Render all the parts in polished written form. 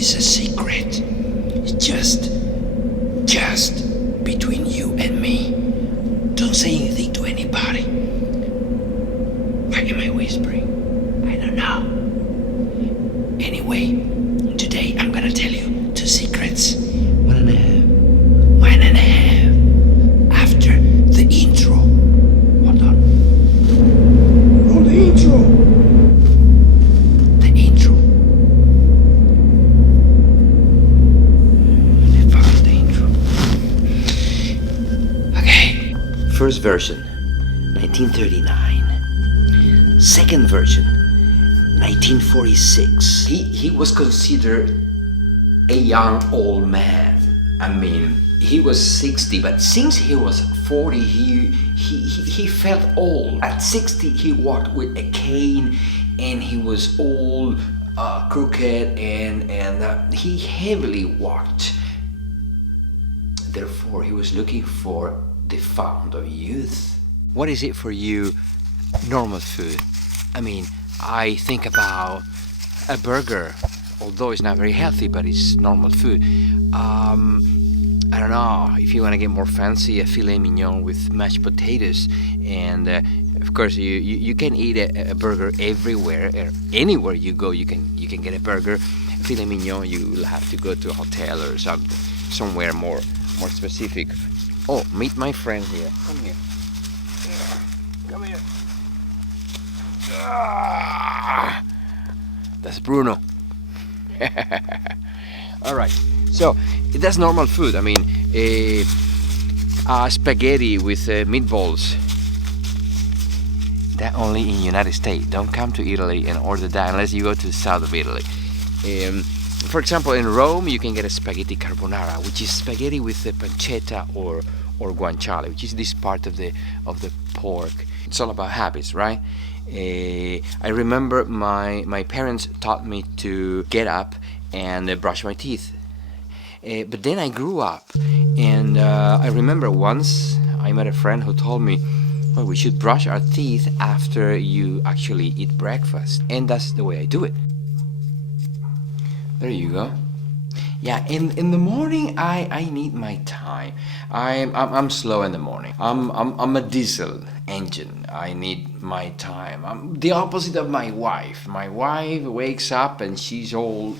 is a secret. Just between you and me. Don't say anything to anybody. Why am I whispering? I don't know. Anyway, today I'm gonna tell you 2 secrets. One and a half. After the intro. Hold on. Roll the intro. The intro. I found the intro. Okay. First version, 1939. Second version, 1946. He was considered a young old man. I mean, he was 60, but since he was 40, he felt old. At 60, he walked with a cane, and he was all crooked, and he heavily walked. Therefore, he was looking for the fount of youth. What is it for you, normal food? I mean, I think about a burger, although it's not very healthy, but it's normal food. I don't know, if you want to get more fancy, a filet mignon with mashed potatoes, and of course you can eat a burger everywhere, anywhere you go. You can get a burger. Filet mignon, you will have to go to a hotel or somewhere more specific. Oh, meet my friend here. Come here. Come here. That's Bruno. All right. So that's normal food. I mean, spaghetti with meatballs. That only in United States. Don't come to Italy and order that unless you go to the south of Italy. For example, in Rome, you can get a spaghetti carbonara, which is spaghetti with the pancetta or guanciale, which is this part of the pork. It's all about habits, right? I remember my parents taught me to get up and brush my teeth. But then I grew up, and I remember once I met a friend who told me, well, we should brush our teeth after you actually eat breakfast. And that's the way I do it. There you go. Yeah, in the morning I need my time. I'm slow in the morning. I'm a diesel engine. I need my time. I'm the opposite of my wife. My wife wakes up and she's all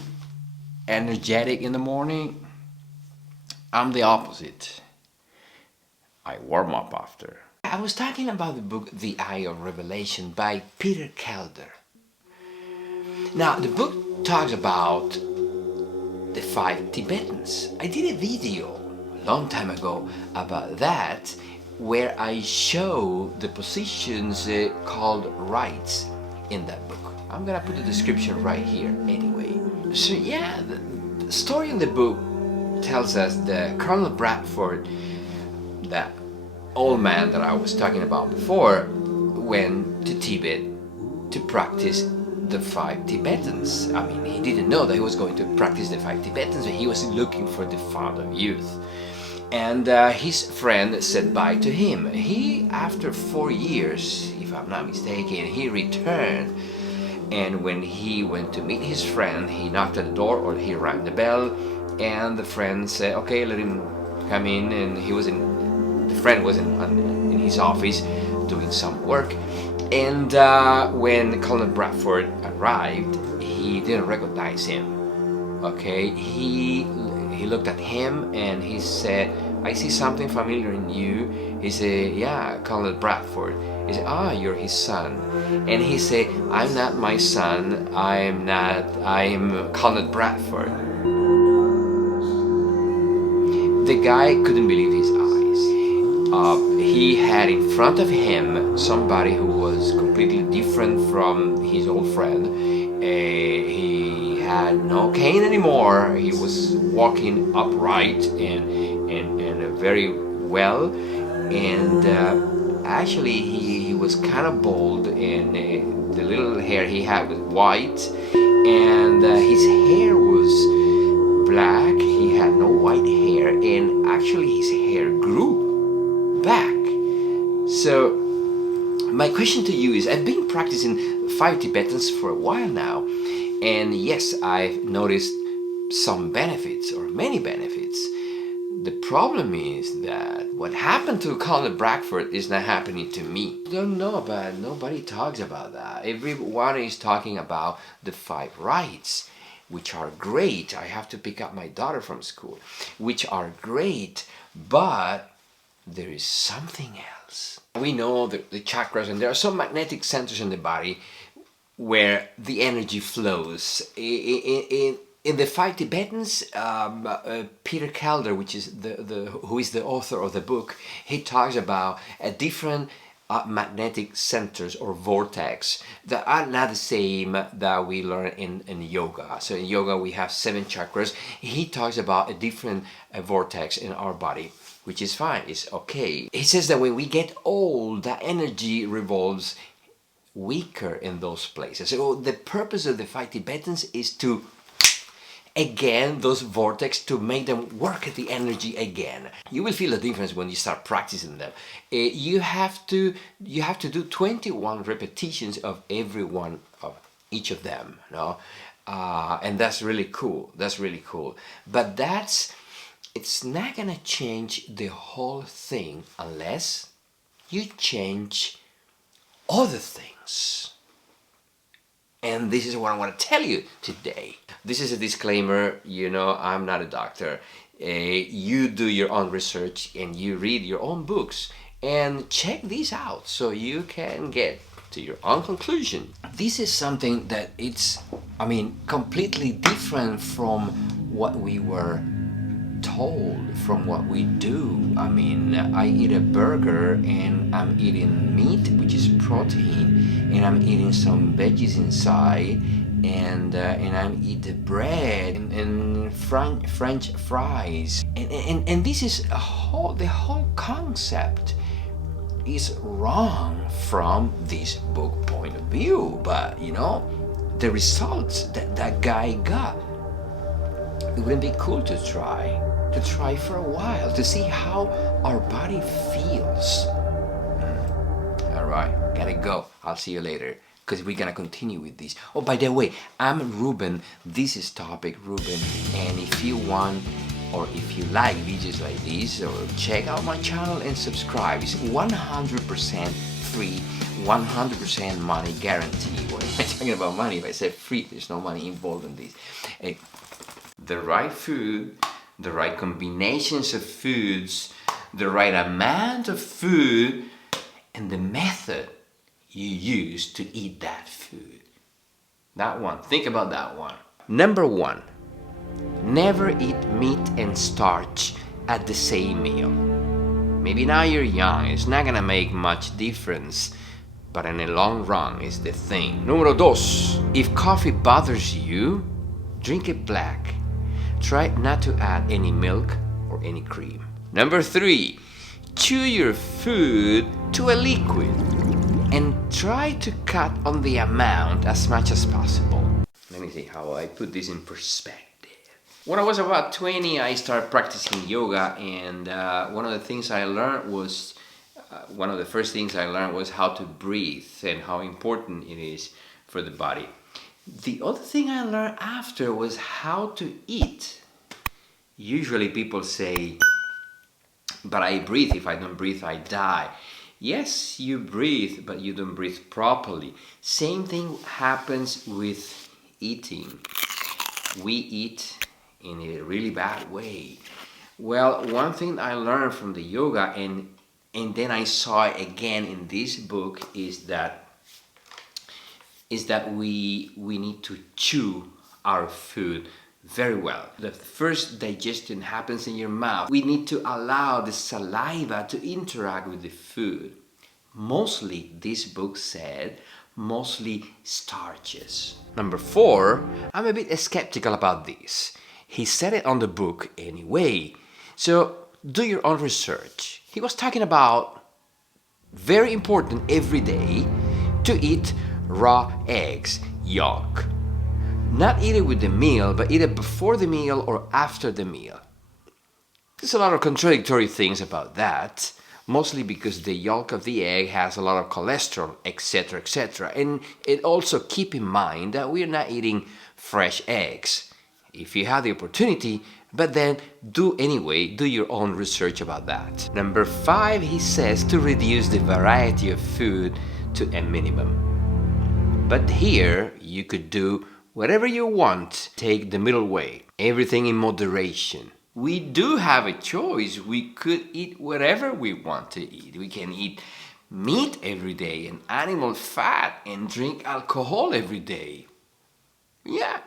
energetic in the morning. I'm the opposite. I warm up after. I was talking about the book The Eye of Revelation by Peter Kelder. Now, the book talks about the 5 Tibetans. I did a video a long time ago about that, where I show the positions called rites in that book. I'm gonna put the description right here anyway. So yeah, the story in the book tells us that Colonel Bradford, that old man that I was talking about before, went to Tibet to practice the 5 Tibetans. I mean, he didn't know that he was going to practice the 5 Tibetans, but he was looking for the fount of youth. And his friend said bye to him. He, after 4 years, if I'm not mistaken, he returned. And when he went to meet his friend, he knocked at the door, or he rang the bell, and the friend said, okay, let him come in. And the friend was in his office doing some work. And when Colonel Bradford arrived, he didn't recognize him. Okay, he looked at him and he said, I see something familiar in you. He said, yeah, Colonel Bradford. He said, you're his son. And he said, I'm not my son, I'm Colonel Bradford. The guy couldn't believe his eyes. He had in front of him somebody who was completely different from his old friend. He had no cane anymore. He was walking upright and very well. And actually, he was kind of bald, and the little hair he had was white, and his hair was black. He had no white hair, and actually his hair grew back. So my question to you is, I've been practicing 5 Tibetans for a while now, and yes, I've noticed some benefits or many benefits. The problem is that what happened to Colin Bradford is not happening to me. I don't know about it. Nobody talks about that. Everyone is talking about the 5 rites, which are great. I have to pick up my daughter from school, which are great, but there is something else. We know the chakras, and there are some magnetic centers in the body where the energy flows. In the Five Tibetans, Peter Kelder, which is who is the author of the book, he talks about a different magnetic centers or vortex that are not the same that we learn in yoga. So in yoga we have 7 chakras. He talks about a different vortex in our body, which is fine, it's okay. He says that when we get old, that energy revolves weaker in those places. So the purpose of the Five Tibetans is to again those vortex, to make them work at the energy again. You will feel a difference when you start practicing them. You have to do 21 repetitions of every one of each of them, you know? And that's really cool. But it's not gonna change the whole thing unless you change other things. And this is what I want to tell you today. This is a disclaimer, you know, I'm not a doctor. You do your own research and you read your own books and check these out so you can get to your own conclusion. This is something that completely different from what we were told, from what we do. I eat a burger and I'm eating meat, which is protein, and I'm eating some veggies inside, and I'm eating bread and French fries, and this is the whole concept is wrong from this book point of view. But you know, the results that guy got, it wouldn't be cool to try for a while to see how our body feels. All right, gotta go. I'll see you later, because we're gonna continue with this. Oh, by the way, I'm Ruben. This is TopicRuben, and if you want or if you like videos like this, or check out my channel and subscribe. It's 100% free, 100% money guarantee. When I'm talking about money, if I say free, there's no money involved in this. The right food, the right combinations of foods, the right amount of food, and the method you use to eat that food. That one, think about that one. Number 1, never eat meat and starch at the same meal. Maybe now you're young, it's not gonna make much difference, but in the long run it's the thing. Numero 2, if coffee bothers you, drink it black. Try not to add any milk or any cream. Number 3, chew your food to a liquid and try to cut on the amount as much as possible. Let me see how I put this in perspective. When I was about 20, I started practicing yoga, and one of the first things I learned was how to breathe and how important it is for the body. The other thing I learned after was how to eat. Usually people say, but I breathe, if I don't breathe I die. Yes, you breathe, but you don't breathe properly. Same thing happens with eating. We eat in a really bad way. Well, one thing I learned from the yoga, and then I saw it again in this book, is that we need to chew our food very well. The first digestion happens in your mouth. We need to allow the saliva to interact with the food. Mostly, this book said, mostly starches. Number 4, I'm a bit skeptical about this. He said it on the book anyway. So do your own research. He was talking about, very important every day, to eat raw eggs, yolk. Not eat it with the meal, but eat it before the meal or after the meal. There's a lot of contradictory things about that, mostly because the yolk of the egg has a lot of cholesterol, etc., etc. And it also keep in mind that we're not eating fresh eggs. if you have the opportunity, but then do anyway, do your own research about that. Number 5, he says to reduce the variety of food to a minimum. But here you could do whatever you want. Take the middle way, everything in moderation. We do have a choice. We could eat whatever we want to eat. We can eat meat every day and animal fat and drink alcohol every day. Yeah,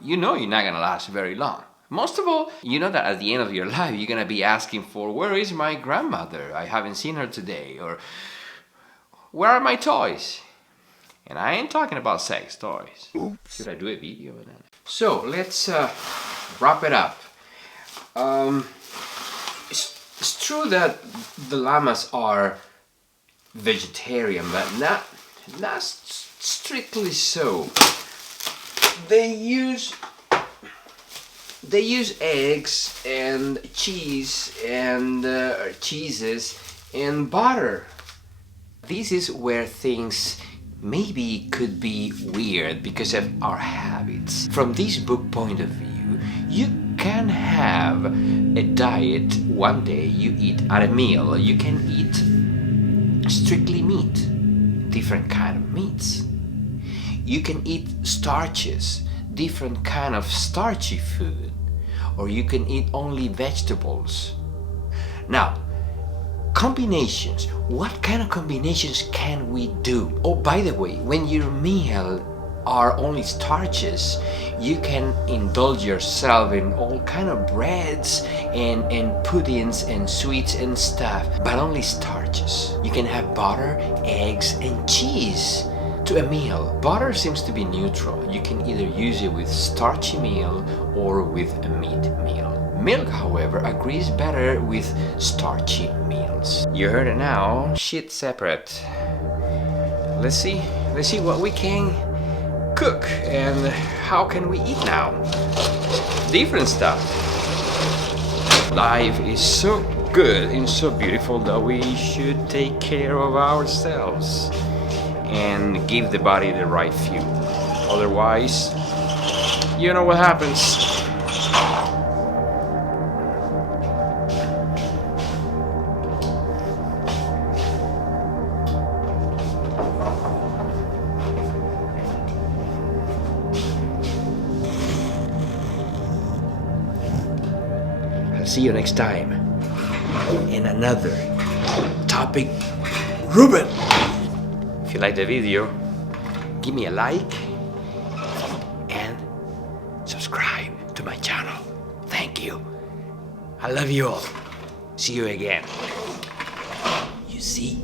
you know you're not gonna last very long. Most of all, you know that at the end of your life, you're gonna be asking for, where is my grandmother? I haven't seen her today. Or, where are my toys? And I ain't talking about sex toys. Oops. Should I do a video on that? So, let's wrap it up. It's true that the llamas are vegetarian, but not strictly so. They use eggs and cheese and cheeses and butter. This is where things maybe could be weird because of our habits. From this book point of view, you can have a diet. One day you eat at a meal, you can eat strictly meat, different kind of meats. You can eat starches, different kind of starchy food, or you can eat only vegetables. Now, combinations. What kind of combinations can we do? Oh, by the way, when your meal are only starches, you can indulge yourself in all kind of breads and puddings and sweets and stuff, but only starches. You can have butter, eggs, and cheese to a meal. Butter seems to be neutral. You can either use it with starchy meal or with a meat meal. Milk, however, agrees better with starchy meals. You heard it now. Shit separate. Let's see what we can cook and how can we eat now. Different stuff. Life is so good and so beautiful that we should take care of ourselves and give the body the right fuel. Otherwise, you know what happens. I'll see you next time in another Topic Ruben. If you like the video, give me a like and subscribe to my channel. Thank you. I love you all. See you again. You see,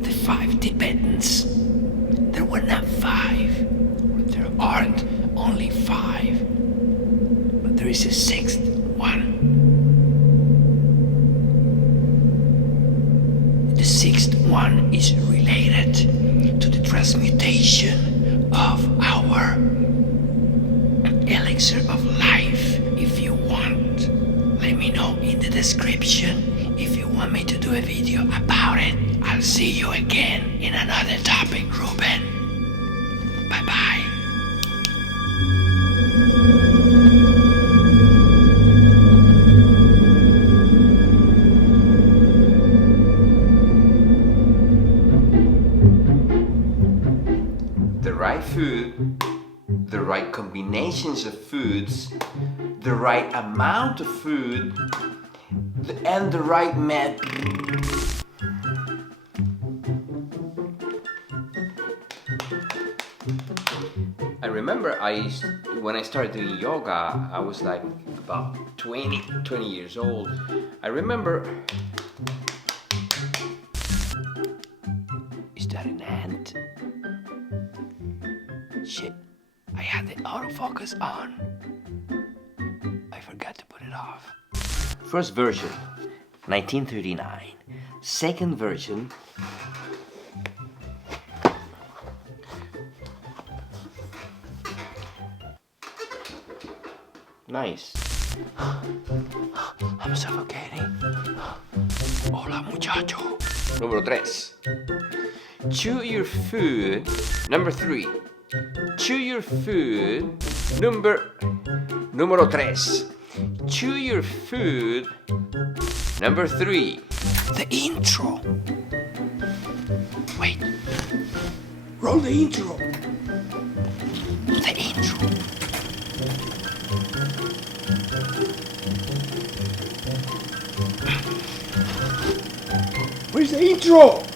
the 5 Tibetans, there were not 5. There aren't only 5. But there is a 6th one. The 6th one is related to the transmutation of our elixir of life. If you want, let me know in the description if you want me to do a video about it. I'll see you again in another Topic Ruben. Bye bye. The right food, the right combinations of foods, the right amount of food, and the right method. I remember when I started doing yoga, I was like about 20 years old. I remember... Is that an ant? Shit, I had the autofocus on. I forgot to put it off. First version, 1939. Second version, nice. I'm suffocating. Hola, muchacho. Número 3. Chew your food. Number 3. Chew your food. Number Número 3. Chew your food. Number 3. The intro. Wait. Roll the intro. The intro. Where's the intro?